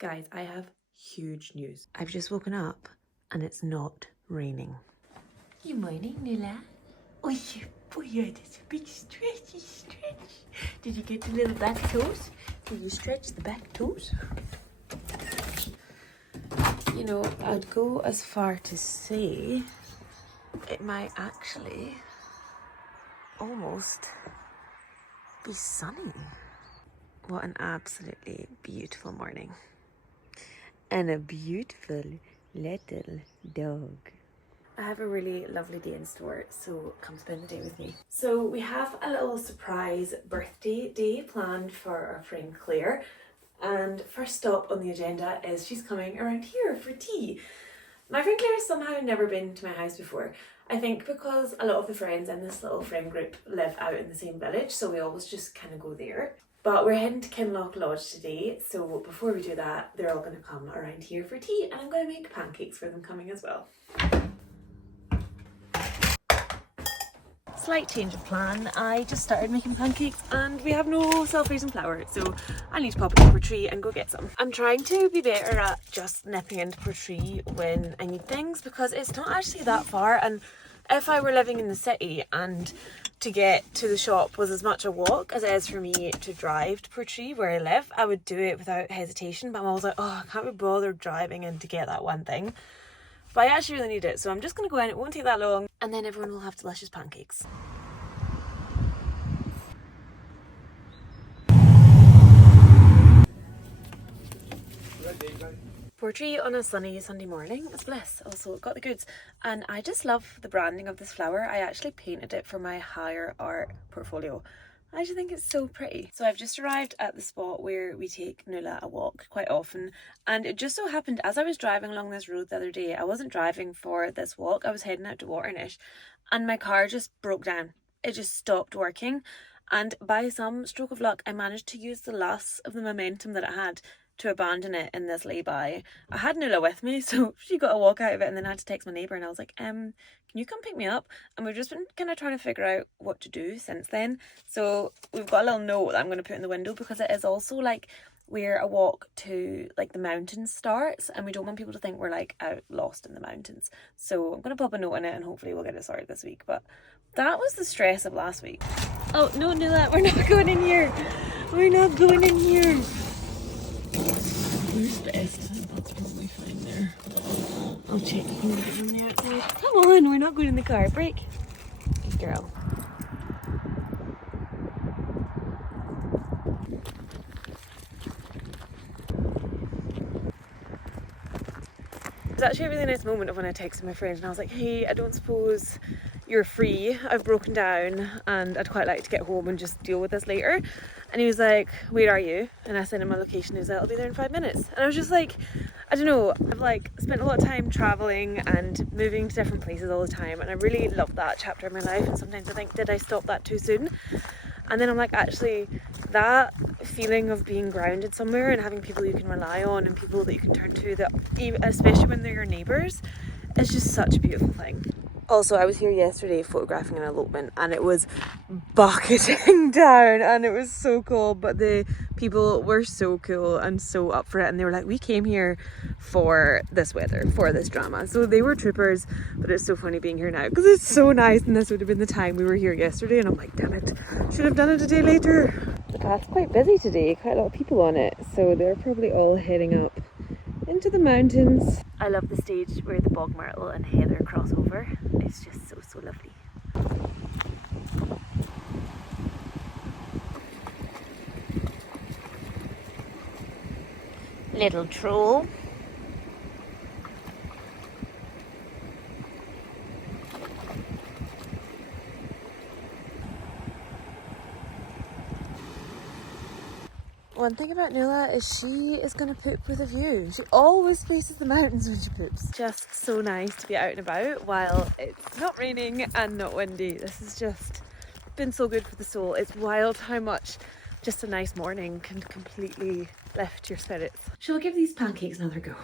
Guys, I have huge news. I've just woken up and it's not raining. Good morning, Nula. Oh, yeah, boy, that's a big stretchy stretch. Did you get the little back toes? Did you stretch the back toes? You know, I'd go as far to say it might actually almost be sunny. What an absolutely beautiful morning. And a beautiful little dog. I have a really lovely day in store, so come spend the day with me. So we have a little surprise birthday day planned for our friend Claire. And first stop on the agenda is she's coming around here for tea. My friend Claire has somehow never been to my house before. I think because a lot of the friends in this little friend group live out in the same village, so we always just kind of go there. But we're heading to Kinloch Lodge today, so before we do that, they're all going to come around here for tea, and I'm going to make pancakes for them coming as well. Slight change of plan. I just started making pancakes and we have no self-raising flour, so I need to pop into Portree and go get some. I'm trying to be better at just nipping into Portree when I need things, because it's not actually that far, and if I were living in the city and to get to the shop was as much a walk as it is for me to drive to Portree where I live, I would do it without hesitation. But I'm always like, oh, I can't be bothered driving in to get that one thing. But I actually really need it, so I'm just going to go in, it won't take that long, and then everyone will have delicious pancakes. Portree on a sunny Sunday morning is bliss. Also got the goods, and I just love the branding of this flower. I actually painted it for my higher art portfolio. I just think it's so pretty. So I've just arrived at the spot where we take Nula a walk quite often, and it just so happened as I was driving along this road the other day, I wasn't driving for this walk, I was heading out to Waternish, and my car just broke down. It just stopped working, and by some stroke of luck I managed to use the last of the momentum that it had to abandon it in this lay-by. I had Nula with me, so she got a walk out of it, and then I had to text my neighbour and I was like, can you come pick me up? And we've just been kind of trying to figure out what to do since then. So we've got a little note that I'm going to put in the window, because it is also like where a walk to like the mountains starts, and we don't want people to think we're like out lost in the mountains. So I'm going to pop a note in it and hopefully we'll get it sorted this week. But that was the stress of last week. Oh no, Nula, we're not going in here. We're not going in here. Where's best? That's probably fine there. I'll check if we can get on the outside. Come on, we're not going in the car. Break. Good girl. It was actually a really nice moment of when I texted my friend and I was like, hey, I don't suppose you're free. I've broken down and I'd quite like to get home and just deal with this later. And he was like, where are you? And I sent him my location. He was like, I'll be there in 5 minutes. And I was just like, I don't know, I've like spent a lot of time traveling and moving to different places all the time, and I really love that chapter of my life, and sometimes I think, did I stop that too soon? And then I'm like, actually that feeling of being grounded somewhere and having people you can rely on and people that you can turn to, that especially when they're your neighbours, is just such a beautiful thing. Also, I was here yesterday photographing an elopement and it was bucketing down and it was so cool, but the people were so cool and so up for it, and they were like, we came here for this weather, for this drama. So they were troopers, but it's so funny being here now because it's so nice, and this would have been the time we were here yesterday, and I'm like, damn it, should have done it a day later. The path's quite busy today, quite a lot of people on it, so they're probably all heading up into the mountains. I love the stage where the bog myrtle and heather cross over. It's just so lovely. Little troll. One thing about Nula is she is going to poop with a view. She always faces the mountains when she poops. Just so nice to be out and about while it's not raining and not windy. This has just been so good for the soul. It's wild how much just a nice morning can completely lift your spirits. Shall I give these pancakes another go?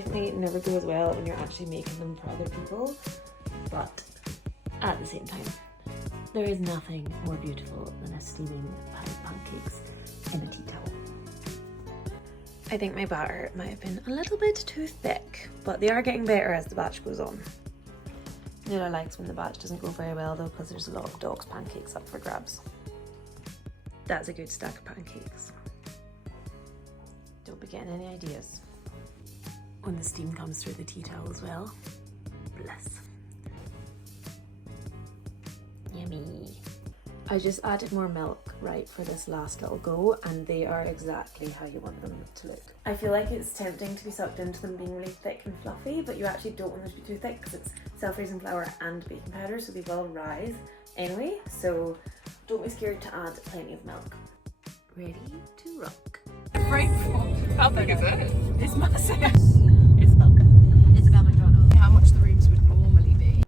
definitely never go as well when you're actually making them for other people, but at the same time, there is nothing more beautiful than a steaming pie of pancakes in a tea towel. I think my batter might have been a little bit too thick, but they are getting better as the batch goes on. Nila likes when the batch doesn't go very well though, because there's a lot of dog's pancakes up for grabs. That's a good stack of pancakes. Don't be getting any ideas. When the steam comes through the tea towel as well. Bliss. Yummy. I just added more milk right for this last little go, and they are exactly how you want them to look. I feel like it's tempting to be sucked into them being really thick and fluffy, but you actually don't want them to be too thick because it's self-raising flour and baking powder, so they will rise anyway, so don't be scared to add plenty of milk. Ready to rock. How big is it? It's massive. It's milk. It's about McDonald's. How much the rooms would normally be.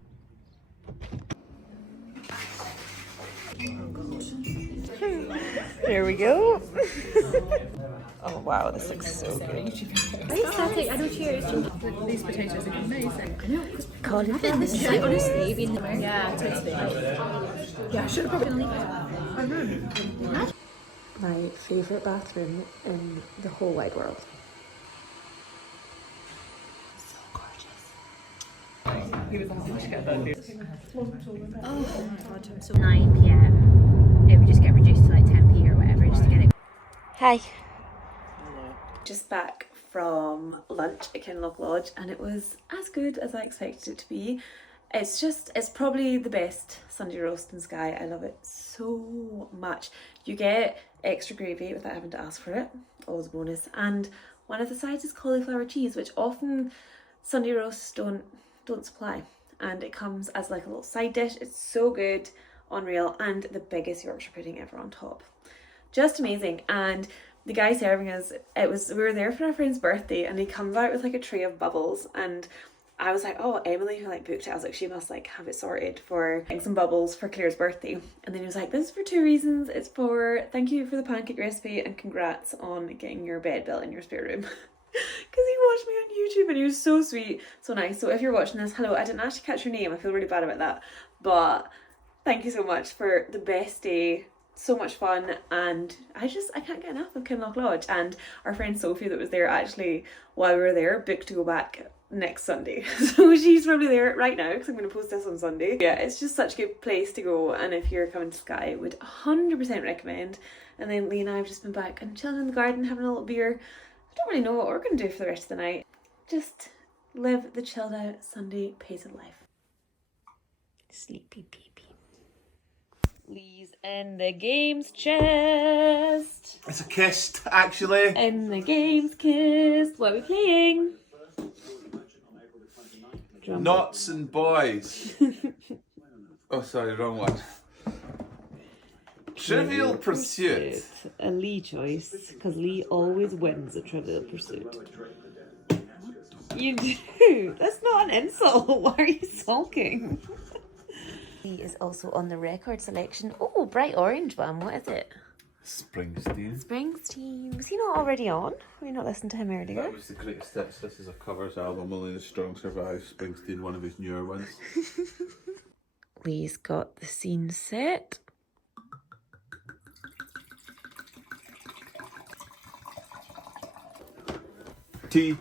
There we go. Oh wow, this looks so good. Very static. I don't cheers. These potatoes are amazing. I know. Cauliflower. This is like, honestly, being yeah, totally. Yeah, I should have probably leave it. My favourite bathroom in the whole wide world. So gorgeous. He was happy to get that. Oh god. So 9 PM. It would just get reduced to like 10p or whatever just to get it. Hi. Just back from lunch at Kinloch Lodge, and it was as good as I expected it to be. It's probably the best Sunday roast in Skye. I love it so much. You get extra gravy without having to ask for it, always a bonus. And one of the sides is cauliflower cheese, which often Sunday roasts don't supply. And it comes as like a little side dish. It's so good, unreal, and the biggest Yorkshire pudding ever on top. Just amazing. And the guy serving us, we were there for our friend's birthday, and he comes out with like a tray of bubbles, and I was like, oh, Emily who like booked it, I was like, she must like have it sorted for getting some bubbles for Claire's birthday. And then he was like, this is for 2 reasons. It's for thank you for the pancake recipe and congrats on getting your bed built in your spare room. Because he watched me on YouTube and he was so sweet, so nice. So if you're watching this, hello, I didn't actually catch your name. I feel really bad about that. But thank you so much for the best day. So much fun, and I can't get enough of Kinloch Lodge. And our friend Sophie that was there actually while we were there booked to go back next Sunday, so she's probably there right now because I'm going to post this on Sunday. Yeah, it's just such a good place to go, and if you're coming to Skye, I would 100% recommend. And then Lee and I have just been back and chilling in the garden having a little beer. I don't really know what we're going to do for the rest of the night. Just live the chilled out Sunday pace of life. Sleepy peepee. Lee's in the games chest. It's a kist, actually. In the games chest. What are we playing? Knots and boys. Oh, sorry, wrong one. Trivial Pursuit. A Lee choice, because Lee always wins a Trivial Pursuit. You do. That's not an insult. Why are you sulking? He is also on the record selection. Oh, bright orange one. What is it? Springsteen. Springsteen. Was he not already on? Were you not listening to him earlier? That was the greatest hits. This is a covers album. Only the Strong Survive. Springsteen, one of his newer ones. Lee's got the scene set. Trivi.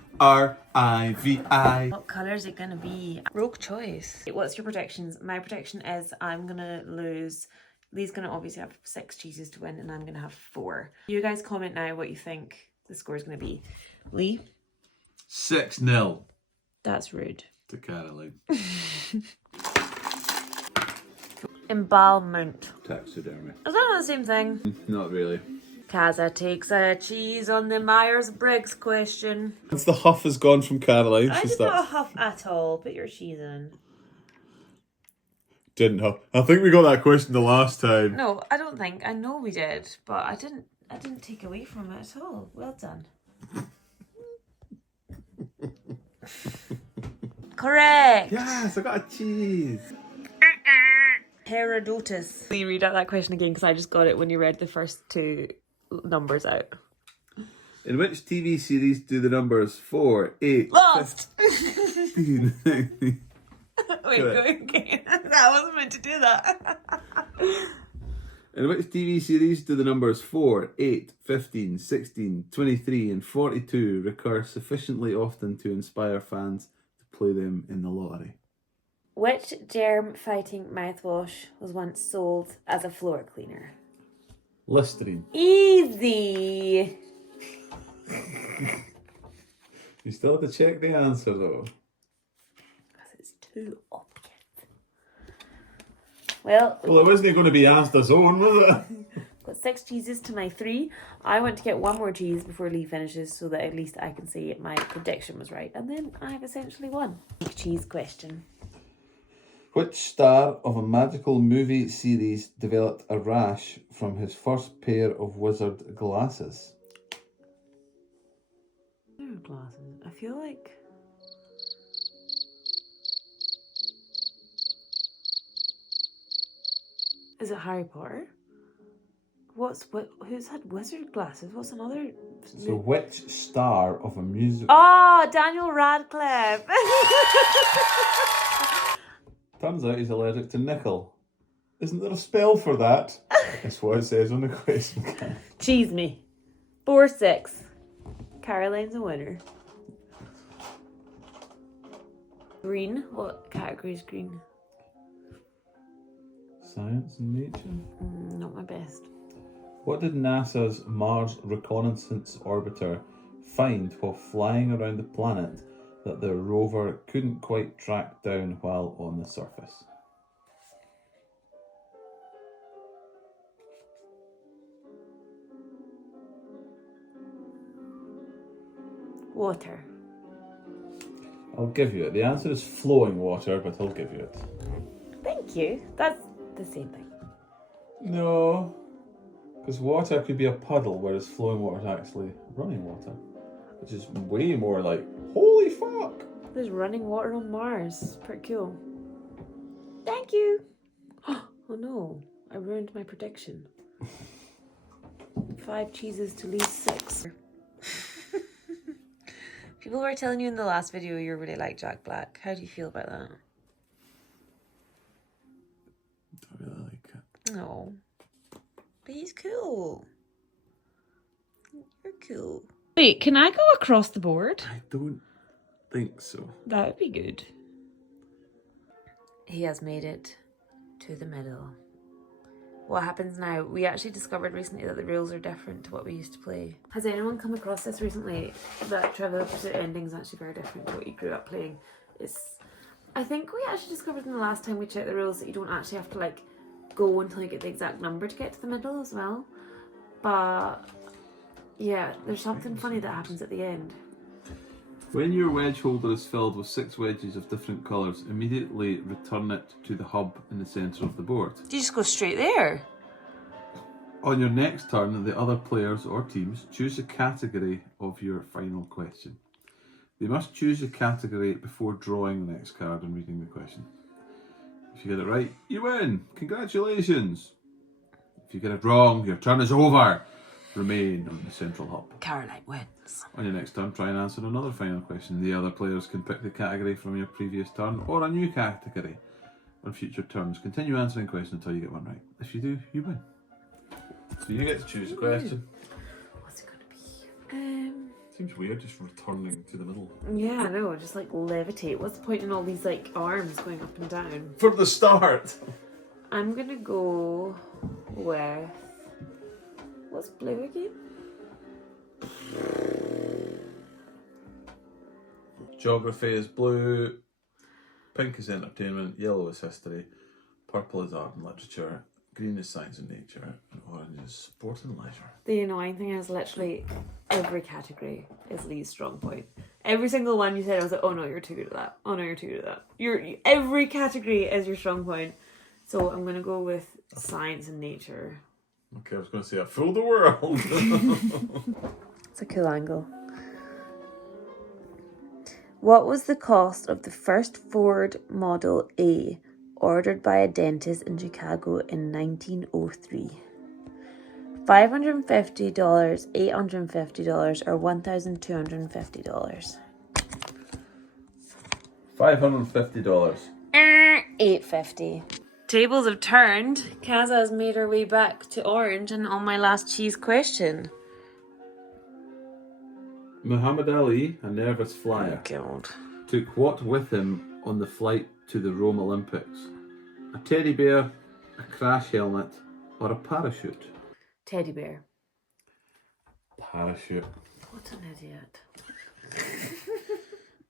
What colour is it going to be? Rogue choice. What's your predictions? My prediction is I'm going to lose. Lee's going to obviously have 6 cheeses to win, and I'm going to have 4. You guys comment now what you think the score is going to be. Lee? 6-0. That's rude. To Caroline. Embalmment. Taxidermy. Is that not the same thing? Not really. Kaza takes a cheese on the Myers-Briggs question. Once the huff has gone from Caroline, I did not huff at all. Put your cheese in. Didn't huff. I think we got that question the last time. No, I don't think. I know we did, but I didn't take away from it at all. Well done. Correct. Yes, I got a cheese. Herodotus. Will you read out that question again? Because I just got it when you read the first 2 numbers out. In which TV series do the numbers 4, 8, Lost! 15, 16... Wait, go again. I wasn't meant to do that. In which TV series do the numbers 4, 8, 15, 16, 23 and 42 recur sufficiently often to inspire fans to play them in the lottery? Which germ-fighting mouthwash was once sold as a floor cleaner? Listerine. Easy! You still have to check the answer though. Because it's too obvious. Well, Well, it wasn't going to be asked as own, was it? got 6 cheeses to my 3. I want to get 1 more cheese before Lee finishes so that at least I can say my prediction was right. And then I've essentially won. Cheese question. Which star of a magical movie series developed a rash from his first pair of wizard glasses? Glasses. I feel like... Is it Harry Potter? Who's had wizard glasses? What's another... So which star of a music... Oh, Daniel Radcliffe! Turns out he's allergic to nickel. Isn't there a spell for that? That's what it says on the question card. Cheese me. 4-6. Caroline's a winner. Green? What category is green? Science and nature? Not my best. What did NASA's Mars Reconnaissance Orbiter find while flying around the planet that the rover couldn't quite track down while on the surface? Water. I'll give you it. The answer is flowing water, but I'll give you it. Thank you. That's the same thing. No, because water could be a puddle, whereas flowing water is actually running water, which is way more like, holy fuck! There's running water on Mars. It's pretty cool. Thank you. Oh no, I ruined my prediction. 5 cheeses to Lee's 6. People were telling you in the last video you really like Jack Black. How do you feel about that? I really like it. No. But he's cool. You're cool. Wait, can I go across the board? I don't think so. That would be good. He has made it to the middle. What happens now? We actually discovered recently that the rules are different to what we used to play. Has anyone come across this recently? That Trivial Persuit ending is actually very different to what you grew up playing. I think we actually discovered in the last time we checked the rules that you don't actually have to like go until you get the exact number to get to the middle as well. But yeah, there's something funny that happens at the end. When your wedge holder is filled with 6 wedges of different colours, immediately return it to the hub in the centre of the board. Do you just go straight there? On your next turn, the other players or teams choose a category of your final question. They must choose a category before drawing the next card and reading the question. If you get it right, you win! Congratulations! If you get it wrong, your turn is over! Remain on the central hub. Caroline wins. On your next turn, try and answer another final question. The other players can pick the category from your previous turn or a new category. On future turns, continue answering questions until you get one right. If you do, you win. So you get to choose a question. What's it going to be? Seems weird just returning to the middle. Yeah, I know, just like levitate. What's the point in all these like arms going up and down? For the start! I'm gonna go with... What's blue again? Geography is blue, pink is entertainment, yellow is history, purple is art and literature, green is science and nature, and orange is sport and leisure. The annoying thing is literally every category is Lee's strong point. Every single one you said, I was like, oh no, you're too good at that. Oh no, you're too good at that. Every category is your strong point. So I'm going to go with science and nature. Okay, I was going to say I fooled the world. It's a cool angle. What was the cost of the first Ford Model A ordered by a dentist in Chicago in 1903? $550, $850, or $1,250? $550. $850. Tables have turned. Kaza has made her way back to orange, and on my last cheese question. Muhammad Ali, a nervous flyer, God. took what with him on the flight to the Rome Olympics? A teddy bear, a crash helmet, or a parachute? Teddy bear. Parachute. What an idiot.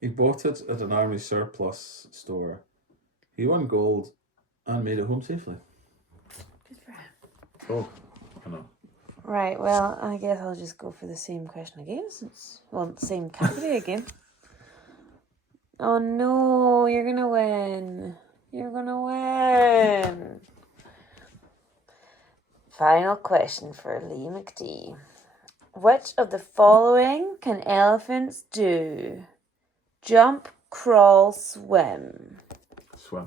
He bought it at an army surplus store. He won gold and made it home safely. Good for him. Oh, I know. Right, well, I guess I'll just go for the same question again, same category again. Oh no, you're gonna win. You're gonna win. Final question for Lee McD. Which of the following can elephants do? Jump, crawl, swim. Swim.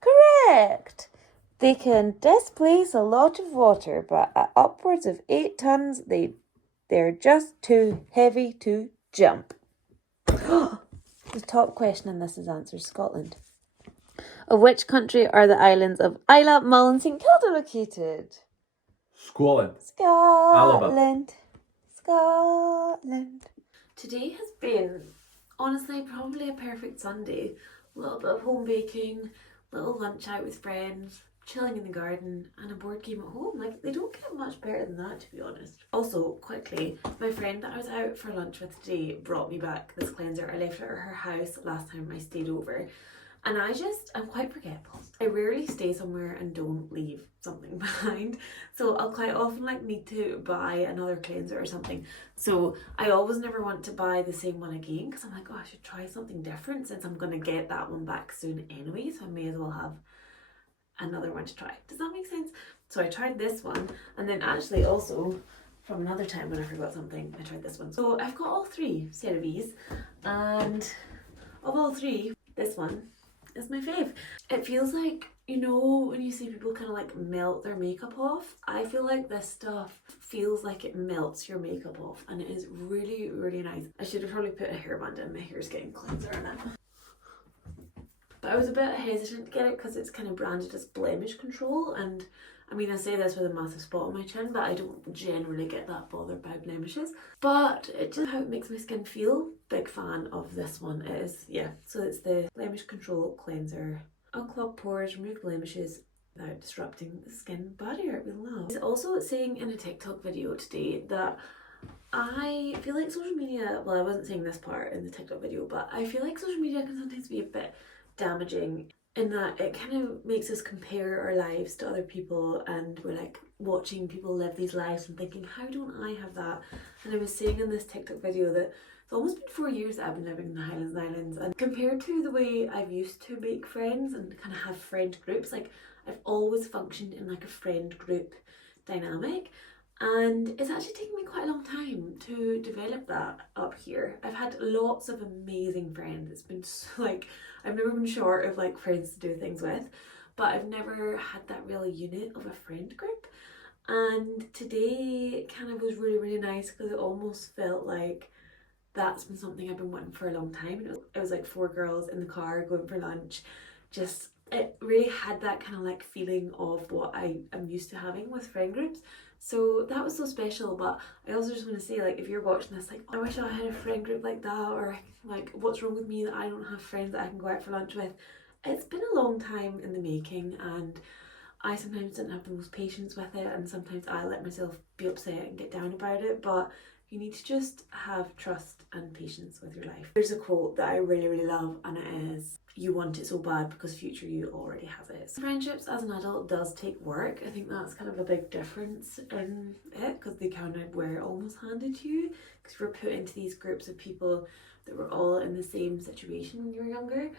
Correct. They can displace a lot of water, but at upwards of 8 tons, they're just too heavy to jump. The top question in this is answered Scotland. Of which country are the islands of Islay, Mull and St Kilda located? Scotland. Scotland. Scotland. Today has been, honestly, probably a perfect Sunday. A little bit of home baking, little lunch out with friends, chilling in the garden, and a board game at home. Like, they don't get much better than that, to be honest. Also, quickly, my friend that I was out for lunch with today brought me back this cleanser. I left it at her house last time I stayed over. And I'm quite forgetful. I rarely stay somewhere and don't leave something behind. So I'll quite often need to buy another cleanser or something. So I always never want to buy the same one again because I'm like, oh, I should try something different since I'm going to get that one back soon anyway. So I may as well have another one to try. Does that make sense? So I tried this one, and then actually also from another time when I forgot something, I tried this one. So I've got all 3 CeraVes, and of all 3, this one is my fave. It feels like, you know, when you see people kind of melt their makeup off, I feel like this stuff feels like it melts your makeup off, and it is really, really nice. I should have probably put a hairband in. My hair's getting cleanser in it. But I was a bit hesitant to get it because it's kind of branded as blemish control, and I mean, I say this with a massive spot on my chin, but I don't generally get that bothered by blemishes. But it's just how it makes my skin feel. Big fan of this one is, yeah. So it's the Blemish Control Cleanser. Unclog pores, remove blemishes without disrupting the skin barrier. We love. It's also saying in a TikTok video today that I feel like social media, well, I wasn't saying this part in the TikTok video, but I feel like social media can sometimes be a bit damaging in that it kind of makes us compare our lives to other people, and we're watching people live these lives and thinking, how don't I have that? And I was saying in this TikTok video that it's almost been 4 years that I've been living in the Highlands and Islands, and compared to the way I've used to make friends and kind of have friend groups, I've always functioned in a friend group dynamic, and it's actually taken me quite a long time to develop that up here. I've had lots of amazing friends. It's been I've never been short of friends to do things with, but I've never had that real unit of a friend group. And today kind of was really, really nice because it almost felt like that's been something I've been wanting for a long time. It was 4 girls in the car going for lunch. Just, it really had that kind of feeling of what I am used to having with friend groups. So that was so special. But I also just want to say, if you're watching this, I wish I had a friend group like that, or what's wrong with me that I don't have friends that I can go out for lunch with. It's been a long time in the making, and I sometimes didn't have the most patience with it, and sometimes I let myself be upset and get down about it, but you need to just have trust and patience with your life. There's a quote that I really, really love, and it is, you want it so bad because future you already has it. So friendships as an adult does take work. I think that's kind of a big difference in it, because they kind of were almost handed to you, because you were put into these groups of people that were all in the same situation when you were younger.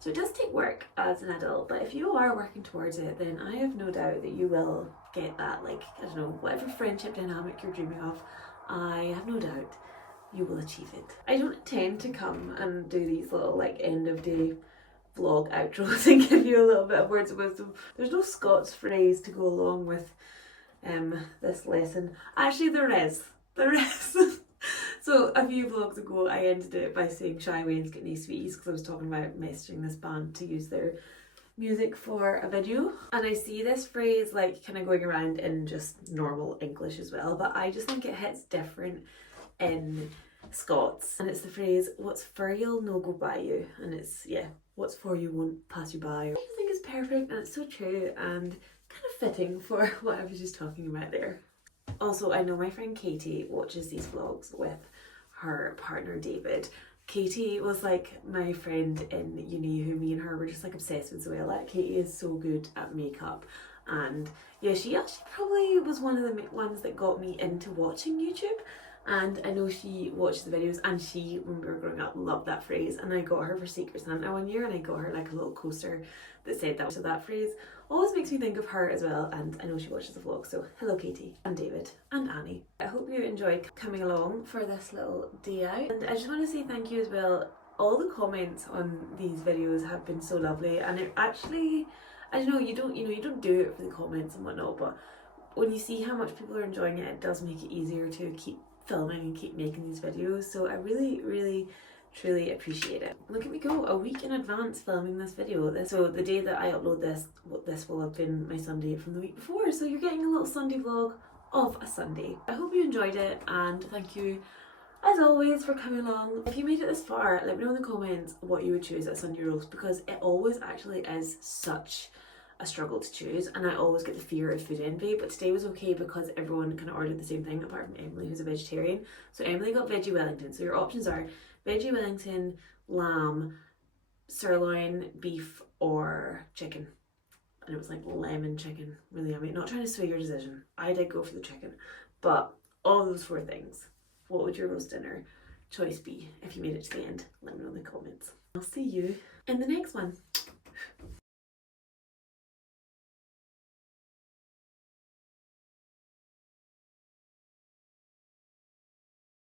So it does take work as an adult, but if you are working towards it, then I have no doubt that you will get that, I don't know, whatever friendship dynamic you're dreaming of, I have no doubt you will achieve it. I don't intend to come and do these little end of day vlog outros and give you a little bit of words of wisdom. There's no Scots phrase to go along with this lesson. Actually, there is. So a few vlogs ago I ended it by saying shy away and get no sweeties because I was talking about messaging this band to use their music for a video, and I see this phrase like kind of going around in just normal English as well, but I just think it hits different in Scots, and it's the phrase what's for you'll no go by you, and it's what's for you won't pass you by. I just think it's perfect and it's so true and kind of fitting for what I was just talking about there. Also, I know my friend Katie watches these vlogs with her partner David. Katie was like my friend in uni who me and her were just like obsessed with Zoella. Katie is so good at makeup, and yeah, she actually probably was one of the ones that got me into watching YouTube. And I know she watches the videos, and she, when we were growing up, loved that phrase, and I got her for Secret Santa one year, and I got her like a little coaster that said that. So that phrase always makes me think of her as well, and I know she watches the vlog, so hello Katie, and David, and Annie. I hope you enjoyed coming along for this little day out, and I just want to say thank you as well. All the comments on these videos have been so lovely, and it actually, I don't know, you don't do it for the comments and whatnot, but when you see how much people are enjoying it, it does make it easier to keep filming and keep making these videos, so I really truly appreciate it. Look at me go, a week in advance filming this video. So the day that I upload this, this will have been my Sunday from the week before, so you're getting a little Sunday vlog of a Sunday. I hope you enjoyed it, and thank you as always for coming along. If you made it this far, let me know in the comments what you would choose at Sunday roast, because it always actually is such a struggle to choose, and I always get the fear of food envy, but today was okay because everyone kind of ordered the same thing apart from Emily, who's a vegetarian. So Emily got veggie Wellington. So your options are veggie Wellington, lamb, sirloin, beef, or chicken. And it was like lemon chicken, really yummy. Not trying to sway your decision, I did go for the chicken, but all those 4 things, what would your roast dinner choice be if you made it to the end? Let me know in the comments. I'll see you in the next one.